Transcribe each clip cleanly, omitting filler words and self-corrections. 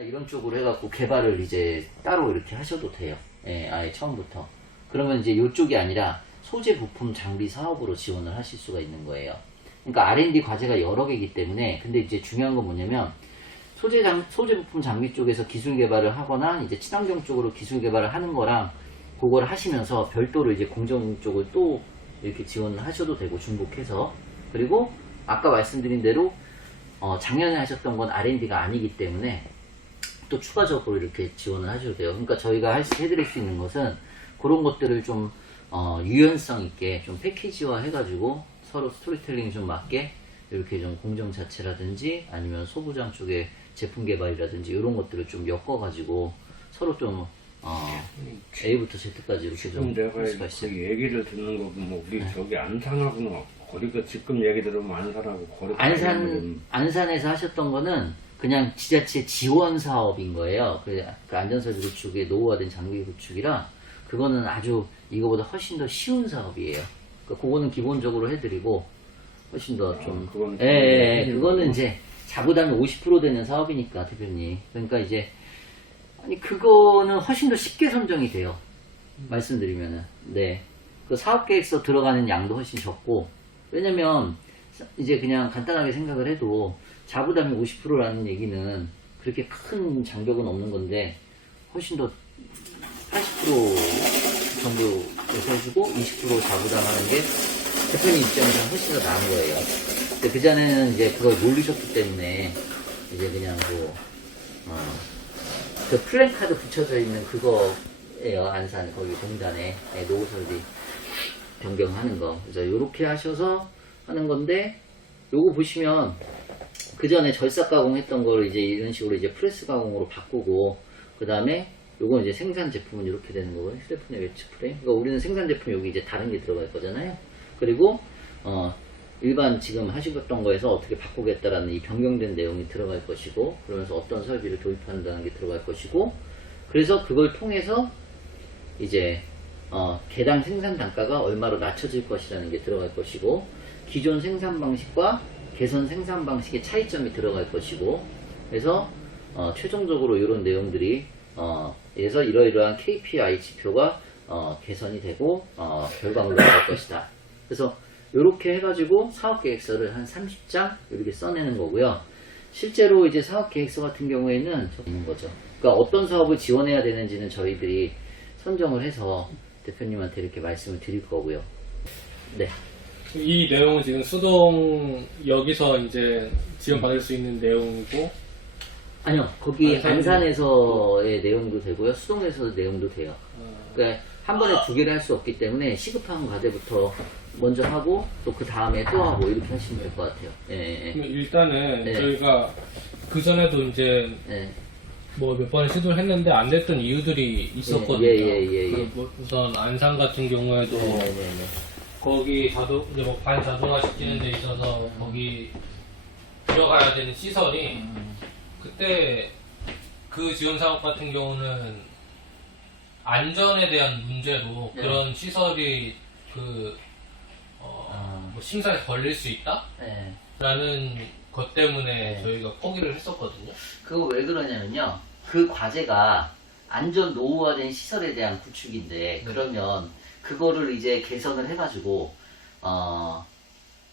이런 쪽으로 해갖고 개발을 이제 따로 이렇게 하셔도 돼요. 예, 아예 처음부터. 그러면 이제 이쪽이 아니라 소재 부품 장비 사업으로 지원을 하실 수가 있는 거예요. 그러니까 R&D 과제가 여러 개이기 때문에, 근데 이제 중요한 건 뭐냐면 소재 부품 장비 쪽에서 기술 개발을 하거나 이제 친환경 쪽으로 기술 개발을 하는 거랑 그걸 하시면서 별도로 이제 공정 쪽을 또 이렇게 지원을 하셔도 되고, 중복해서. 그리고 아까 말씀드린 대로 작년에 하셨던 건 R&D가 아니기 때문에 또 추가적으로 이렇게 지원을 하셔도 돼요. 그러니까 저희가 해드릴 수 있는 것은 그런 것들을 좀 유연성 있게 좀 패키지화 해가지고 서로 스토리텔링 좀 맞게 이렇게 좀 공정 자체라든지 아니면 소부장 쪽에 제품 개발이라든지 이런 것들을 좀 엮어가지고 서로 좀 A부터 Z까지 이렇게 좀 내가 할 수가 있어요. 그 얘기를 듣는 거 보면 우리 저기 안산하고는 거리가 지금 얘기 들으면 안산하고 거리가 안산에서 하셨던 거는 그냥 지자체 지원 사업인 거예요. 그 안전설비 구축에 노후화된 장비 구축이라 그거는 아주 이거보다 훨씬 더 쉬운 사업이에요. 그러니까 그거는 기본적으로 해드리고 훨씬 더 좀 그거는 이제 자부담이 50% 되는 사업이니까 대표님. 그러니까 이제 아니 그거는 훨씬 더 쉽게 선정이 돼요. 말씀드리면은 그 사업계획서 들어가는 양도 훨씬 적고, 왜냐면 이제 그냥 간단하게 생각을 해도 자부담이 50%라는 얘기는 그렇게 큰 장벽은 없는 건데 훨씬 더 80% 정도에서 해주고 20% 자부담하는 게 대표님 입장에서 훨씬 더 나은 거예요. 근데 그전에는 이제 그걸 모르셨기 때문에 이제 그냥 그 플랜카드 붙여져 있는 그거예요. 안산 거기 공단에 노후 설비 변경하는 거. 그래서 요렇게 하셔서 하는 건데, 요거 보시면 그 전에 절삭 가공했던 거를 이제 이런 식으로 이제 프레스 가공으로 바꾸고, 그 다음에 요건 이제 생산 제품은 이렇게 되는 거고요. 휴대폰의 외측 프레임. 그러니까 우리는 생산 제품 여기 이제 다른 게 들어갈 거잖아요. 그리고 일반 지금 하시던 거에서 어떻게 바꾸겠다라는 이 변경된 내용이 들어갈 것이고, 그러면서 어떤 설비를 도입한다는 게 들어갈 것이고, 그래서 그걸 통해서 이제 개당 생산 단가가 얼마로 낮춰질 것이라는 게 들어갈 것이고, 기존 생산 방식과 개선 생산 방식의 차이점이 들어갈 것이고, 그래서 최종적으로 이런 내용들이 그래서 이러이러한 KPI 지표가 개선이 되고 결과물로 나올 것이다. 그래서 이렇게 해가지고 사업계획서를 한 30장 이렇게 써내는 거고요. 실제로 이제 사업계획서 같은 경우에는 있는 거죠. 그러니까 어떤 사업을 지원해야 되는지는 저희들이 선정을 해서 대표님한테 이렇게 말씀을 드릴 거고요. 네. 이 내용은 지금 수동 여기서 이제 지원받을 수 있는 내용이고, 아니요, 거기 안산에서의 내용도 되고요, 수동에서의 내용도 돼요. 그러니까 한 번에 두 개를 할 수 없기 때문에 시급한 과제부터 먼저 하고 또 그 다음에 또 하고 이렇게 하시면 될 것 같아요. 그럼 일단은 저희가 그 전에도 이제 뭐 몇 번 시도를 했는데 안 됐던 이유들이 있었거든요. 뭐 우선 안산 같은 경우에도 거기 이제 뭐 반자동화 시키는 데 있어서 거기 들어가야 되는 시설이 그때 그 지원 사업 같은 경우는 안전에 대한 문제로 그런 시설이 뭐 심사에 걸릴 수 있다? 라는 것 때문에 저희가 포기를 했었거든요. 그거 왜 그러냐면요, 그 과제가 안전 노후화된 시설에 대한 구축인데, 그러면 그거를 이제 개선을 해가지고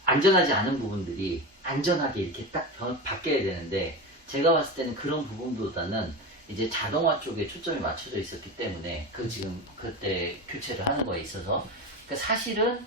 안전하지 않은 부분들이 안전하게 이렇게 딱 바뀌어야 되는데, 제가 봤을 때는 그런 부분보다는 이제 자동화 쪽에 초점이 맞춰져 있었기 때문에 지금 그때 교체를 하는 거에 있어서 그러니까 사실은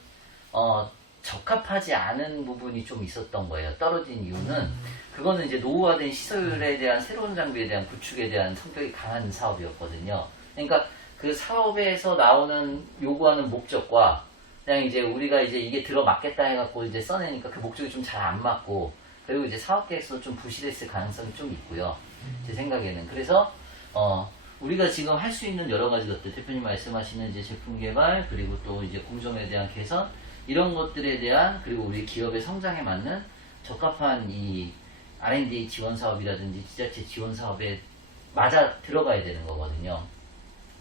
적합하지 않은 부분이 좀 있었던 거예요. 떨어진 이유는 그거는 이제 노후화된 시설에 대한 새로운 장비에 대한 구축에 대한 성격이 강한 사업이었거든요. 그러니까 그 사업에서 나오는 요구하는 목적과 그냥 이제 우리가 이제 이게 들어맞겠다 해갖고 이제 써내니까 그 목적이 좀 잘 안 맞고, 그리고 이제 사업계획서 좀 부실했을 가능성이 좀 있고요. 제 생각에는. 그래서 우리가 지금 할 수 있는 여러 가지 것들, 대표님 말씀하시는 이제 제품 개발, 그리고 또 이제 공정에 대한 개선, 이런 것들에 대한, 그리고 우리 기업의 성장에 맞는 적합한 이 R&D 지원 사업이라든지 지자체 지원 사업에 맞아 들어가야 되는 거거든요.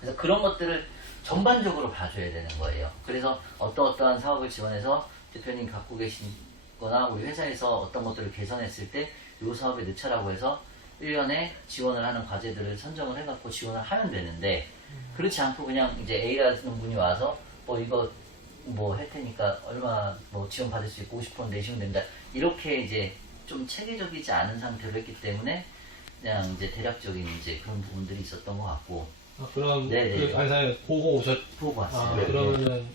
그래서 그런 것들을 전반적으로 봐줘야 되는 거예요. 그래서 어떠한 사업을 지원해서 대표님 갖고 계신 거나 우리 회사에서 어떤 것들을 개선했을 때 이 사업에 넣자라고 해서 1년에 지원을 하는 과제들을 선정을 해갖고 지원을 하면 되는데, 그렇지 않고 그냥 이제 A라는 분이 와서 이거 뭐 할 테니까 얼마 뭐 지원 받을 수 있고 50% 내시면 된다, 이렇게 이제 좀 체계적이지 않은 상태로 했기 때문에 그냥 이제 대략적인 이제 그런 부분들이 있었던 것 같고. 그럼 네네. 그 안산에 보고 보고 왔어요. 그러면은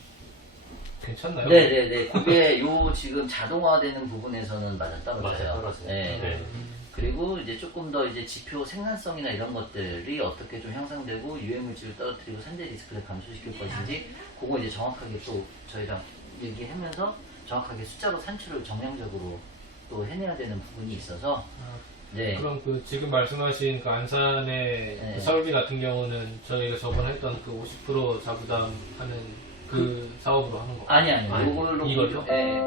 괜찮나요? 네네네. 그게 요 지금 자동화되는 부분에서는 맞아 떨어져요. 맞아요, 떨어져요. 네. 네. 그리고 이제 조금 더 이제 지표 생산성이나 이런 것들이 어떻게 좀 향상되고 유해물질을 떨어뜨리고 산재 리스크를 감소시킬 것인지, 그거 이제 정확하게 또 저희랑 얘기하면서 정확하게 숫자로 산출을 정량적으로 또 해내야 되는 부분이 있어서. 네. 그럼 그 지금 말씀하신 그 안산의 네. 그 설비 같은 경우는 저희가 저번에 했던 그 50% 자부담하는 그 사업으로 하는 거. 아니 요걸로 이거죠? 예.